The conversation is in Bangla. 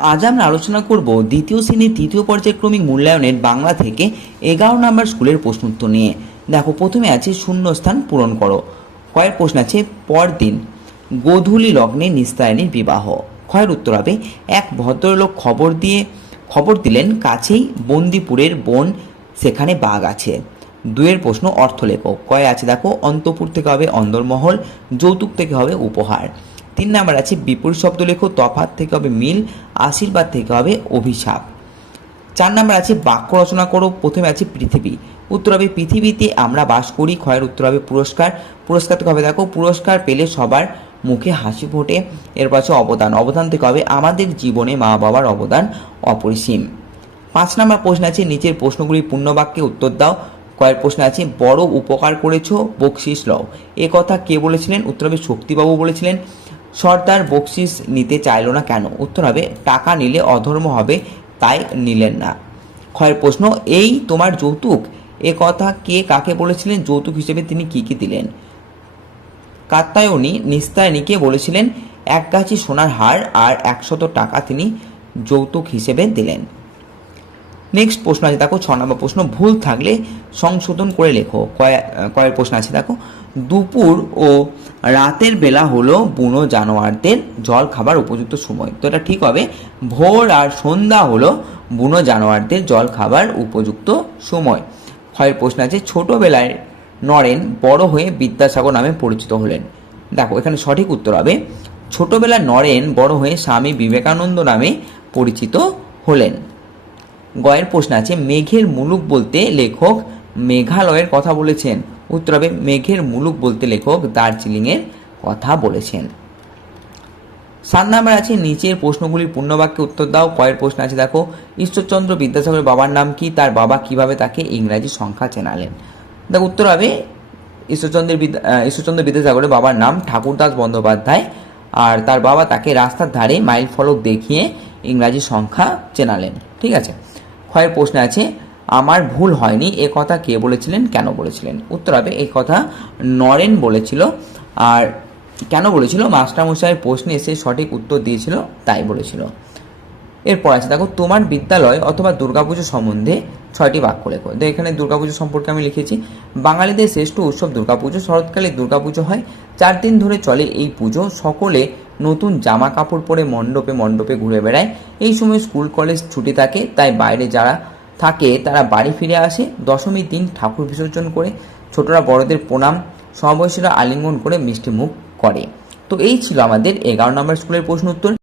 আজ আমরা আলোচনা করব দ্বিতীয় শ্রেণির তৃতীয় পর্যায়ক্রমিক মূল্যায়নের বাংলা থেকে এগারো নম্বর স্কুলের প্রশ্ন উত্তর নিয়ে। দেখো, প্রথমে আছে শূন্যস্থান পূরণ করো। কয়ের প্রশ্ন আছে, পরদিন গোধূলি লগ্নে নিস্তায়নীর বিবাহ। ক্ষয়ের উত্তর হবে, এক ভদ্রলোক খবর দিয়ে, খবর দিলেন কাছেই বন্দিপুরের বন সেখানে বাঘ আছে। দুয়ের প্রশ্ন অর্থ লেখো কয় আছে, দেখো, অন্তপুর থেকে হবে অন্দরমহল, যৌতুক থেকে হবে উপহার। তিন নাম্বার আছে, বিপরীত শব্দ লেখো, তফাৎ থেকে হবে মিল, আশীর্বাদ থেকে হবে অভিশাপ। চার নাম্বার আছে, বাক্য রচনা করো, প্রথমে আছে পৃথিবী। উত্তর হবে, পৃথিবীতে আমরা বাস করি, ক্ষয়ের উত্তর হবে পুরস্কার। পুরস্কার থেকে হবে দেখো, পুরস্কার পেলে সবার মুখে হাসি ফোটে। এরপর আছে অবদান অবদান থেকে হবে আমাদের জীবনে মা বাবার অবদান অপরিসীম। পাঁচ নাম্বার প্রশ্ন আছে, নিচের প্রশ্নগুলি পূর্ণবাক্যে উত্তর দাও। কয়েক প্রশ্ন আছে, বড় উপকার করেছ, বকশিস লও। এ কথা কে বলেছিলেন? উত্তর হবে, শক্তিবাবু বলেছিলেন। সর্দার বকশিস নিতে চাইল না কেন? উত্তর হবে, টাকা নিলে অধর্ম হবে, তাই নিলেন না। ক্ষয়ের প্রশ্ন, এই তোমার যৌতুক? এ কথা কে কাকে বলেছিলেন? যৌতুক হিসেবে তিনি কি কি দিলেন? কাত্তায়নী নিস্তায়নীকে বলেছিলেন, এক গাছি সোনার হার আর একশত টাকা তিনি যৌতুক হিসেবে দিলেন। নেক্সট প্রশ্ন আছে, দেখো, ছ নম্বর প্রশ্ন, ভুল থাকলে সংশোধন করে লেখো। কয়- কয়ের প্রশ্ন আছে, দেখো, দুপুর ও রাতের বেলা হলো বুনো জানোয়ারদের জল খাবার উপযুক্ত সময়। তো এটা ঠিক হবে, ভোর আর সন্ধ্যা হলো বুনো জানোয়ারদের জল খাবার উপযুক্ত সময়। ক্ষয়ের প্রশ্ন আছে, ছোটোবেলায় নরেন বড় হয়ে বিদ্যাসাগর নামে পরিচিত হলেন। দেখো, এখানে সঠিক উত্তর হবে, ছোটোবেলায় নরেন বড় হয়ে স্বামী বিবেকানন্দ নামে পরিচিত হলেন। গয়ের প্রশ্ন আছে, মেঘের মুলুক বলতে লেখক মেঘালয়ের কথা বলেছেন। উত্তর হবে, মেঘের মুলুক বলতে লেখক দার্জিলিংয়ের কথা বলেছেন। সাত নাম্বার আছে, নিচের প্রশ্নগুলির পূর্ণবাক্যে উত্তর দাও। কয়ের প্রশ্ন আছে, দেখো, ঈশ্বরচন্দ্র বিদ্যাসাগরের বাবার নাম কি? তার বাবা কীভাবে তাকে ইংরাজি সংখ্যা চেনালেন? দেখো, উত্তর হবে, ঈশ্বরচন্দ্রের বিদ্যা ঈশ্বরচন্দ্র বিদ্যাসাগরের বাবার নাম ঠাকুরদাস বন্দ্যোপাধ্যায়। আর তার বাবা তাকে রাস্তার ধারে মাইল ফলক দেখিয়ে ইংরাজি সংখ্যা চেনালেন। ঠিক আছে? ক্ষয়ের প্রশ্ন আছে, আমার ভুল হয়নি, এ কথা কে বলেছিলেন, কেন বলেছিলেন? উত্তর হবে, এই কথা নরেন বলেছিল। আর কেন বলেছিল? মাস্টারমশাইয়ের প্রশ্নে এসে সঠিক উত্তর দিয়েছিল, তাই বলেছিল। এরপর আছে, দেখো, তোমার বিদ্যালয় অথবা দুর্গাপুজো সম্বন্ধে ছয়টি বাক্য লেখো। তো এখানে দুর্গাপুজো সম্পর্কে আমি লিখেছি, বাঙালিদের শ্রেষ্ঠ উৎসব দুর্গাপুজো, শরৎকালে দুর্গাপুজো হয়, চার দিন ধরে চলে এই পুজো, সকলে নতুন জামা কাপড় পরে মণ্ডপে মণ্ডপে ঘুরে বেড়ায়। এই সময় স্কুল, কলেজ ছুটি থাকে, তাই বাইরে যারা থাকে, তারা বাড়ি ফিরে আসে। দশমীর দিন ঠাকুর বিসর্জন করে ছোটরা বড়দের প্রণাম, সমবয়সীরা আলিঙ্গন করে মিষ্টি মুখ করে। তো এই ছিল আমাদের এগারো নম্বর স্কুলের প্রশ্ন উত্তর